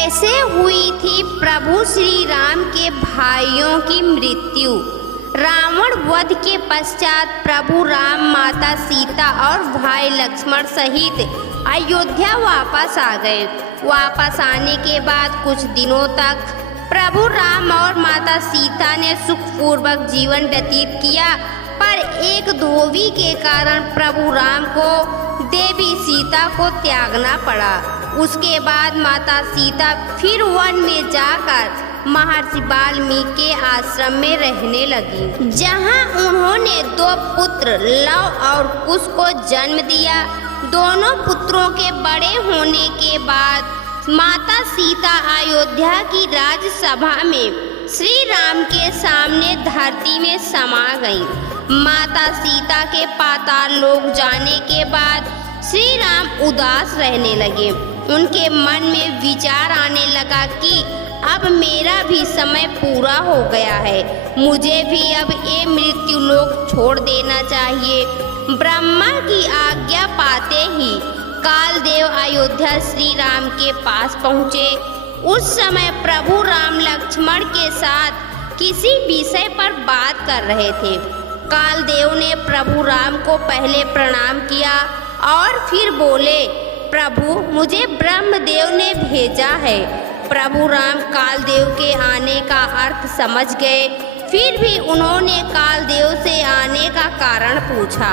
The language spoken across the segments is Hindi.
कैसे हुई थी प्रभु श्री राम के भाइयों की मृत्यु। रावण वध के पश्चात प्रभु राम माता सीता और भाई लक्ष्मण सहित अयोध्या वापस आ गए। वापस आने के बाद कुछ दिनों तक प्रभु राम और माता सीता ने सुखपूर्वक जीवन व्यतीत किया, पर एक धोबी के कारण प्रभु राम को देवी सीता को त्यागना पड़ा। उसके बाद माता सीता फिर वन में जाकर महर्षि वाल्मीकि के आश्रम में रहने लगी, जहां उन्होंने 2 पुत्र लव और कुश को जन्म दिया। दोनों पुत्रों के बड़े होने के बाद माता सीता अयोध्या की राजसभा में श्री राम के सामने धरती में समा गईं। माता सीता के पाताल लोक जाने के बाद श्री राम उदास रहने लगे। उनके मन में विचार आने लगा कि अब मेरा भी समय पूरा हो गया है, मुझे भी अब ये मृत्यु लोक छोड़ देना चाहिए। ब्रह्मा की आज्ञा पाते ही कालदेव अयोध्या श्री राम के पास पहुँचे। उस समय प्रभु राम लक्ष्मण के साथ किसी विषय पर बात कर रहे थे। कालदेव ने प्रभु राम को पहले प्रणाम किया और फिर बोले, प्रभु मुझे ब्रह्मदेव ने भेजा है। प्रभु राम कालदेव के आने का अर्थ समझ गए, फिर भी उन्होंने कालदेव से आने का कारण पूछा।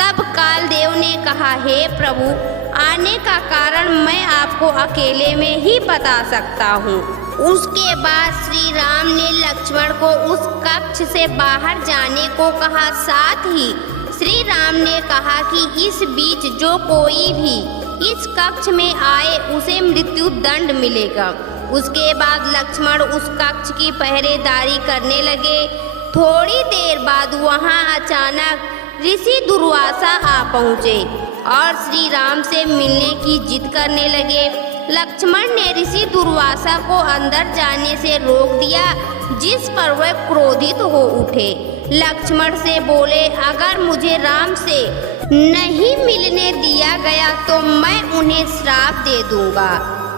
तब कालदेव ने कहा, हे प्रभु, आने का कारण मैं आपको अकेले में ही बता सकता हूँ। उसके बाद श्री राम ने लक्ष्मण को उस कक्ष से बाहर जाने को कहा। साथ ही श्री राम ने कहा कि इस बीच जो कोई भी इस कक्ष में आए उसे मृत्यु दंड मिलेगा। उसके बाद लक्ष्मण उस कक्ष की पहरेदारी करने लगे। थोड़ी देर बाद वहां अचानक ऋषि दुर्वासा आ पहुँचे और श्री राम से मिलने की जिद करने लगे। लक्ष्मण ने ऋषि दुर्वासा को अंदर जाने से रोक दिया, जिस पर वह क्रोधित हो उठे। लक्ष्मण से बोले, अगर मुझे राम से नहीं मिलने दिया गया तो मैं उन्हें श्राप दे दूंगा।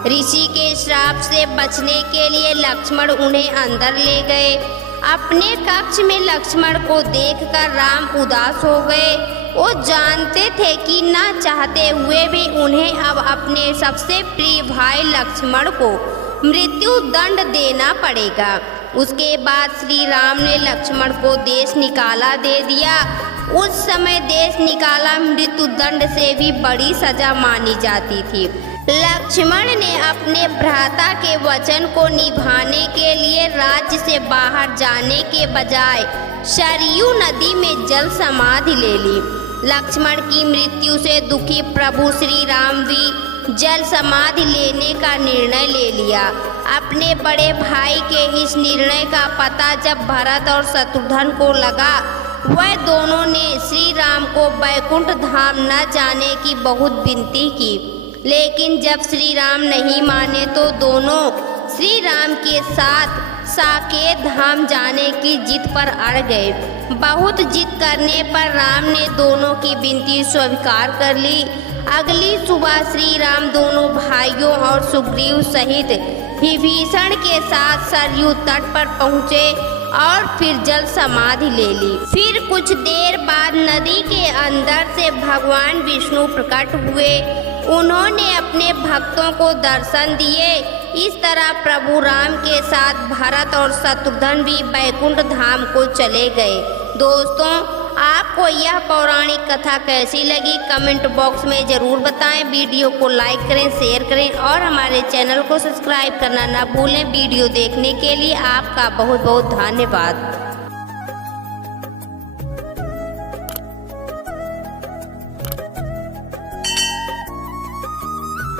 ऋषि के श्राप से बचने के लिए लक्ष्मण उन्हें अंदर ले गए। अपने कक्ष में लक्ष्मण को देखकर राम उदास हो गए। वो जानते थे कि ना चाहते हुए भी उन्हें अब अपने सबसे प्रिय भाई लक्ष्मण को मृत्यु दंड देना पड़ेगा। उसके बाद श्री राम ने लक्ष्मण को देश निकाला दे दिया। उस समय देश निकाला मृत्यु दंड से भी बड़ी सजा मानी जाती थी। लक्ष्मण ने अपने भ्राता के वचन को निभाने के लिए राज्य से बाहर जाने के बजाय सरयू नदी में जल समाधि ले ली। लक्ष्मण की मृत्यु से दुखी प्रभु श्री राम भी जल समाधि लेने का निर्णय ले लिया। अपने बड़े भाई के इस निर्णय का पता जब भरत और शत्रुघ्न को लगा, वह दोनों ने श्री राम को बैकुंठ धाम न जाने की बहुत विनती की, लेकिन जब श्री राम नहीं माने तो दोनों श्री राम के साथ साकेत धाम जाने की जिद पर अड़ गए। बहुत जिद करने पर राम ने दोनों की विनती स्वीकार कर ली। अगली सुबह श्री राम दोनों भाइयों और सुग्रीव सहित विभीषण के साथ सरयू तट पर पहुँचे और फिर जल समाधि ले ली। फिर कुछ देर बाद नदी के अंदर से भगवान विष्णु प्रकट हुए। उन्होंने अपने भक्तों को दर्शन दिए। इस तरह प्रभु राम के साथ भरत और शत्रुघ्न भी बैकुंठ धाम को चले गए। दोस्तों, आपको यह पौराणिक कथा कैसी लगी कमेंट बॉक्स में ज़रूर बताएं। वीडियो को लाइक करें, शेयर करें और हमारे चैनल को सब्सक्राइब करना ना भूलें। वीडियो देखने के लिए आपका बहुत बहुत धन्यवाद।